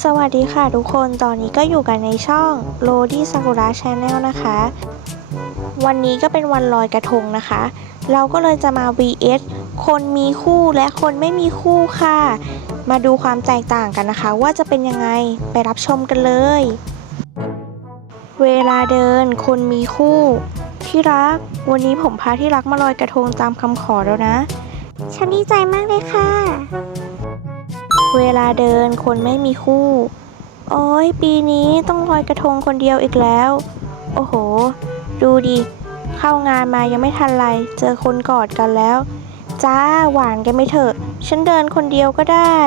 สวัสดีค่ะทุกคน ตอนนี้ก็อยู่กันในช่อง r o d y Sakura Channel นะคะ วันนี้ก็เป็นวันลอยกระทงนะคะ เราก็เลยจะมา vs คนมีคู่และคนไม่มีคู่ค่ะ มาดูความแตกต่างกันนะคะ ว่าจะเป็นยังไง ไปรับชมกันเลย เวลาเดิน คนมีคู่ ที่รัก วันนี้ผมพาที่รักมาลอยกระทงตามคำขอแล้วนะ ฉันดีใจมากเลยค่ะ เวลาเดินคนไม่มีคู่ โอ้ยปีนี้ต้องลอยกระทงคนเดียวอีกแล้ว โอ้โห ดูดิ เข้างานมายังไม่ทันไร เจอคนกอดกันแล้ว จ้าหวานกันไม่เถอะ ฉันเดินคนเดียวก็ได้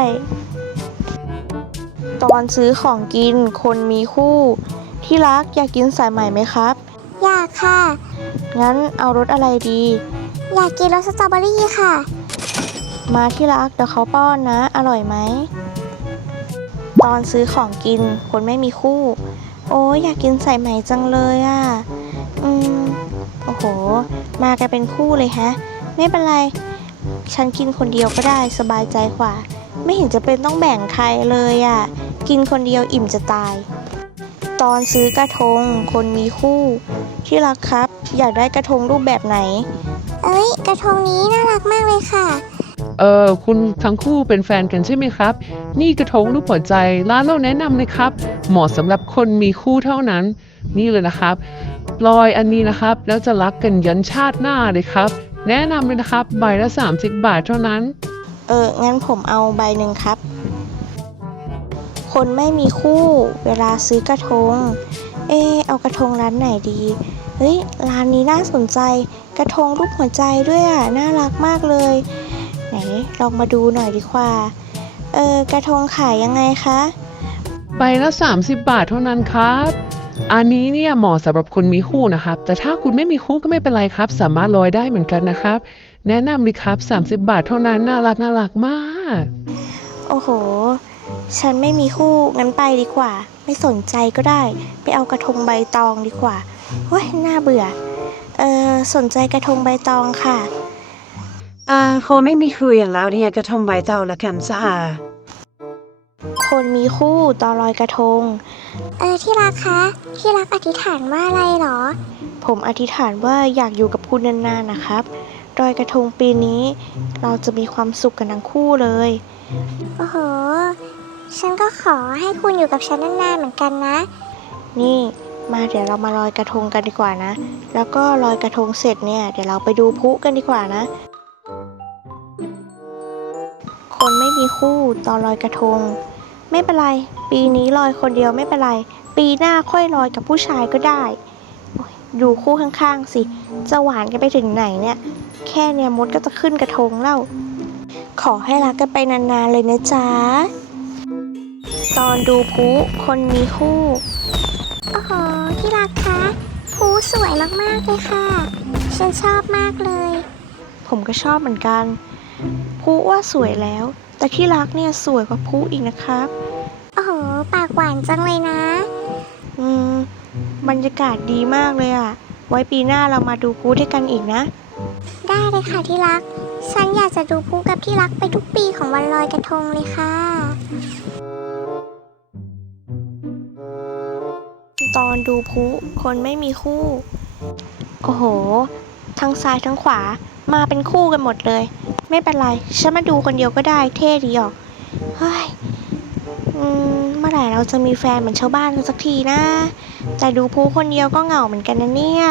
ตอนซื้อของกินคนมีคู่ ที่รักอยากกินสายใหม่ไหมครับ อยากค่ะ งั้นเอารสอะไรดี อยากกินรสสตรอเบอรี่ค่ะ มาที่รักเดี๋ยวเขาป้อนนะ อร่อยไหม ตอนซื้อของกินคนไม่มีคู่ โอ้ยอยากกินใส่ไหมจังเลยอะ่ะ อืม โอ้โห มากันเป็นคู่เลยฮะ ไม่เป็นไร ฉันกินคนเดียวก็ได้สบายใจกว่า ไม่เห็นจะเป็นต้องแบ่งใครเลยอะ่ะ กินคนเดียวอิ่มจะตาย ตอนซื้อกระทงคนมีคู่ ที่รักครับ อยากได้กระทงรูปแบบไหน เอ้ย กระทงนี้น่ารักมากเลยค่ะ เออคุณทั้งคู่เป็นแฟนกันใช่ไหมครับ นี่กระทงรูปหัวใจร้านเราแนะนำเลยครับ เหมาะสำหรับคนมีคู่เท่านั้น นี่เลยนะครับปลอยอันนี้นะครับ แล้วจะรักกันยันชาติหน้าเลยครับ แนะนำเลยนะครับ ใบละ 30 บาทเท่านั้น เออ งั้นผมเอาใบหนึ่งครับ คนไม่มีคู่เวลาซื้อกระทง เออเอากระทงร้านไหนดี เฮ้ย ร้านนี้น่าสนใจ กระทงรูปหัวใจด้วยอะ น่ารักมากเลย ไหนลองมาดูหน่อยดีกว่า เออกระทงขายยังไงคะ ใบละ30 บาทเท่านั้นครับ อันนี้เนี่ยเหมาะสำหรับคนมีคู่นะครับ แต่ถ้าคุณไม่มีคู่ก็ไม่เป็นไรครับ สามารถลอยได้เหมือนกันนะครับ แนะนำเลยครับ 30 บาทเท่านั้นน่ารักน่ารักมาก โอ้โห ฉันไม่มีคู่งั้นไปดีกว่า ไม่สนใจก็ได้ ไปเอากระทงใบตองดีกว่าเฮ้ยน่าเบื่อ เออสนใจกระทงใบตองค่ะ อ่าคงไม่มีคุยอย่างแล้วเนี่ยกระทงใบเต่าละกันจ้าคนมีคู่ตอนลอยกระทง เออที่รักคะ ที่รักอธิษฐานว่าอะไรเหรอ ผมอธิษฐานว่าอยากอยู่กับคุณนานๆนะครับลอยกระทงปีนี้ เราจะมีความสุขกันทั้งคู่เลย โอ้โห ฉันก็ขอให้คุณอยู่กับฉันนานๆเหมือนกันนะ นี่มาเดี๋ยวเรามาลอยกระทงกันดีกว่านะ แล้วก็ลอยกระทงเสร็จเนี่ยเดี๋ยวเราไปดูพลุกันดีกว่านะ ม่มีคู่ตอนลอยกระทง ไม่เป็นไร ปีนี้ลอยคนเดียวไม่เป็นไร ปีหน้าค่อยลอยกับผู้ชายก็ได้โอ๊ยดูคู่ข้างๆสิ จะหวานกันไปถึงไหนเนี่ย แค่เนี่ยมดก็จะขึ้นกระทงแล้ว ขอให้รักกันไปนานๆเลยนะจ๊ะ ตอนดูพลุคนมีคู่โอ้โหที่รักคะภูสวยมากๆเลยค่ะ ฉันชอบมากเลย ผมก็ชอบเหมือนกันพุว่าสวยแล้ว แต่ที่รักเนี่ยสวยกว่าพุอีกนะครับ โอ้โห ปากหวานจังเลยนะ อืม บรรยากาศดีมากเลยอะไว้ปีหน้าเรามาดูพุด้วยกันอีกนะ ได้เลยค่ะที่รัก ฉันอยากจะดูภูกับที่รักไปทุกปีของวันลอยกระทงเลยค่ะ ตอนดูพุคนไม่มีคู่ โอ้โห ทั้งซ้ายทั้งขวามาเป็นคู่กันหมดเลย ไม่เป็นไร ฉันมาดูคนเดียวก็ได้เท่ดีออก เฮ้ยอืมเมื่อไหร่เราจะมีแฟนเหมือนชาวบ้านกันสักทีนะ แต่ดูผู้คนเดียวก็เหงาเหมือนกันนะเนี่ย